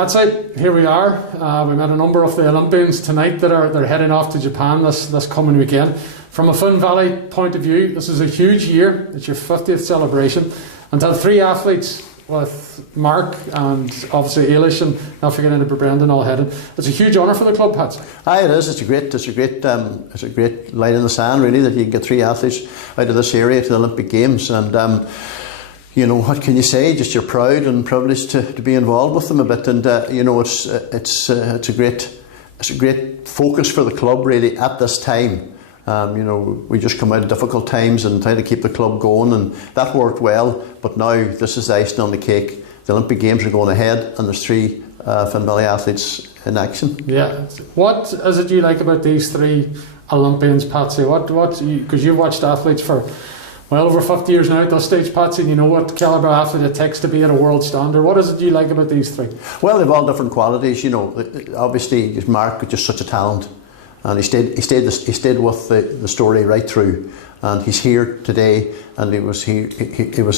Patsy, here we are. We met a number of the Olympians tonight they're heading off to Japan this coming weekend. From a Finn Valley point of view, this is a huge year. It's your 50th celebration. And to have three athletes with Mark and obviously Ailish and not forgetting about Brendan all headed. It's a huge honour for the club, Patsy. Aye, it is. It's a great line in the sand, really, that you can get three athletes out of this area to the Olympic Games. And you know, what can you say? Just you're proud and privileged to be involved with them a bit. And you know, it's a great focus for the club, really, at this time. You know, we just come out of difficult times and try to keep the club going, and that worked well. But now this is the icing on the cake. The Olympic Games are going ahead, and there's three Finn Valley athletes in action. Yeah. What is it you like about these three Olympians, Patsy? Because you've watched athletes for well over 50 years now at this stage, Patsy, and you know what calibre athlete it takes to be at a world standard. What is it you like about these three? Well, they've all different qualities. You know, obviously Mark is just such a talent. And he stayed with the story right through, and he's here today. And he was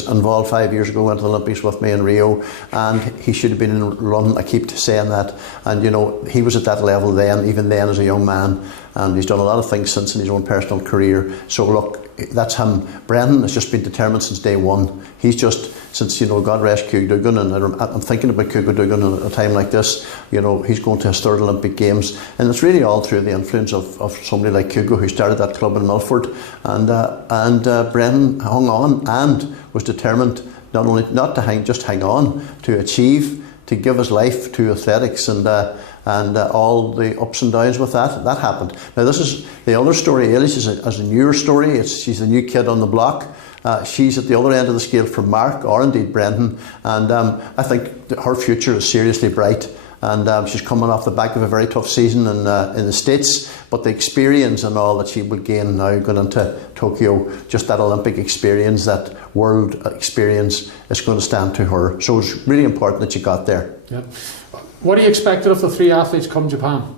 involved 5 years ago, went to the Olympics with me in Rio, and he should have been in London. I keep saying that, and you know, he was at that level then, even then as a young man, and he's done a lot of things since in his own personal career. So look, that's him. Brendan has just been determined since day one. He's just, since, you know, God rest Cúig Dugan, and I'm thinking about Cúig Dugan at a time like this. You know, he's going to his third Olympic Games, and it's really all through the influence of somebody like Cúig, who started that club in Milford, and Brendan hung on and was determined not to hang on, to achieve, to give his life to athletics, and all the ups and downs with that happened. Now this is the other story. Ailish is a newer story. She's the new kid on the block. She's at the other end of the scale from Mark, or indeed Brendan, and I think that her future is seriously bright. And she's coming off the back of a very tough season in the States, but the experience and all that she will gain now going into Tokyo, just that Olympic experience, that world experience, is going to stand to her. So it's really important that she got there. Yeah. What do you expect of the three athletes come Japan?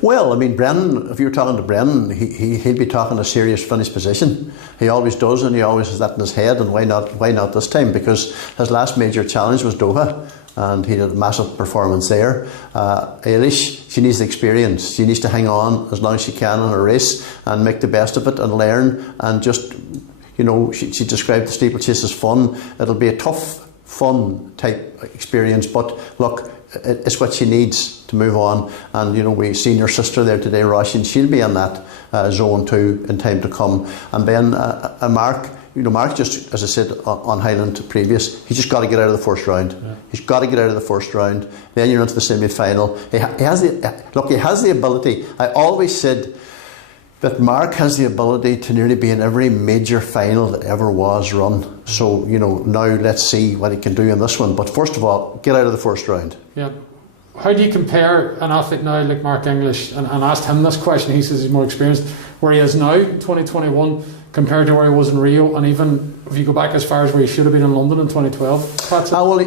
Well, I mean, Brendan, if you're talking to Brendan, he'd be talking a serious finish position. He always does, and he always has that in his head. And why not this time? Because his last major challenge was Doha, and he did a massive performance there. Ailish, she needs the experience. She needs to hang on as long as she can in a race and make the best of it and learn. And just, you know, she described the steeplechase as fun. It'll be a tough, fun type experience, but look, it's what she needs to move on. And you know, we've seen your sister there today, Roisin. She'll be in that zone too in time to come. And then Mark, you know, Mark, just as I said on Highland previous, he's just got to get out of the first round. Yeah. He's got to get out of the first round. Then you're into the semi-final. He has the ability. I always said that Mark has the ability to nearly be in every major final that ever was run. So, you know, now let's see what he can do in this one. But first of all, get out of the first round. Yeah. How do you compare an athlete now like Mark English, and asked him this question, he says he's more experienced, where he is now in 2021 compared to where he was in Rio, and even if you go back as far as where he should have been in London in 2012? Well,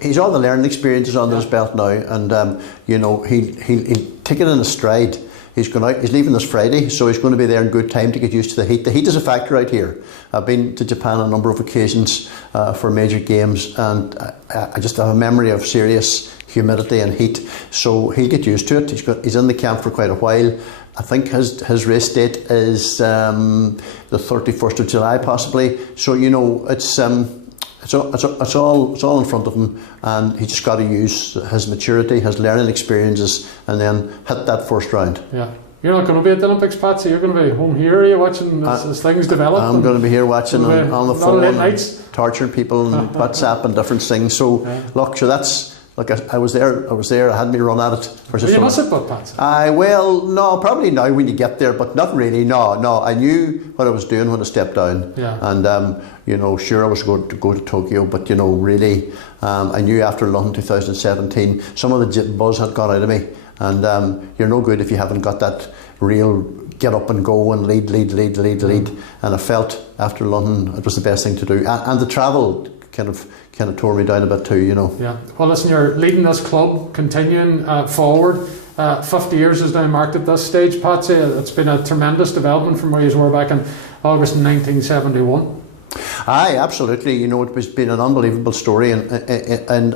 he's all the learning experiences under his belt now, and you know, he'll take it in a stride. He's going out. He's leaving this Friday, so he's going to be there in good time to get used to the heat. The heat is a factor out here. I've been to Japan on a number of occasions for major games, and I just have a memory of serious humidity and heat. So he'll get used to it. He's in the camp for quite a while. I think his race date is the 31st of July, possibly. So you know, it's all in front of him, and he just got to use his maturity, his learning experiences, and then hit that first round. Yeah. You're not going to be at the Olympics, Patsy. You're going to be home here. Are you watching as things develop? I'm going to be here watching on the phone, late nights, torturing people and WhatsApp and different things. So look, so that's. Look, I was there. I had me run at it. Well, you must have got Patsy. Well, no, probably now when you get there, but not really. No. I knew what I was doing when I stepped down. Yeah. And you know, sure, I was going to go to Tokyo, but you know, really, I knew after London 2017, some of the buzz had gone out of me, and you're no good if you haven't got that real get up and go and lead. And I felt after London it was the best thing to do, and the travel kind of tore me down a bit too, you know. Yeah. Well, listen, you're leading this club, continuing forward. 50 years is now marked at this stage, Patsy. It's been a tremendous development from where you were back in August 1971. Aye, absolutely. You know, it's been an unbelievable story and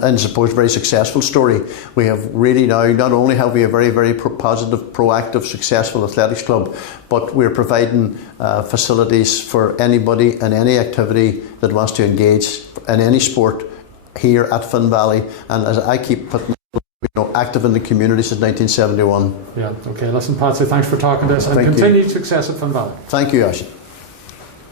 I suppose very successful story. We have really now, not only have we a very, very positive, proactive, successful athletics club, but we're providing facilities for anybody and any activity that wants to engage in any sport here at Finn Valley. And as I keep putting, active in the community since 1971. Yeah, okay. Listen, Patsy, thanks for talking to us, and continued success at Finn Valley. Thank you, Ashley.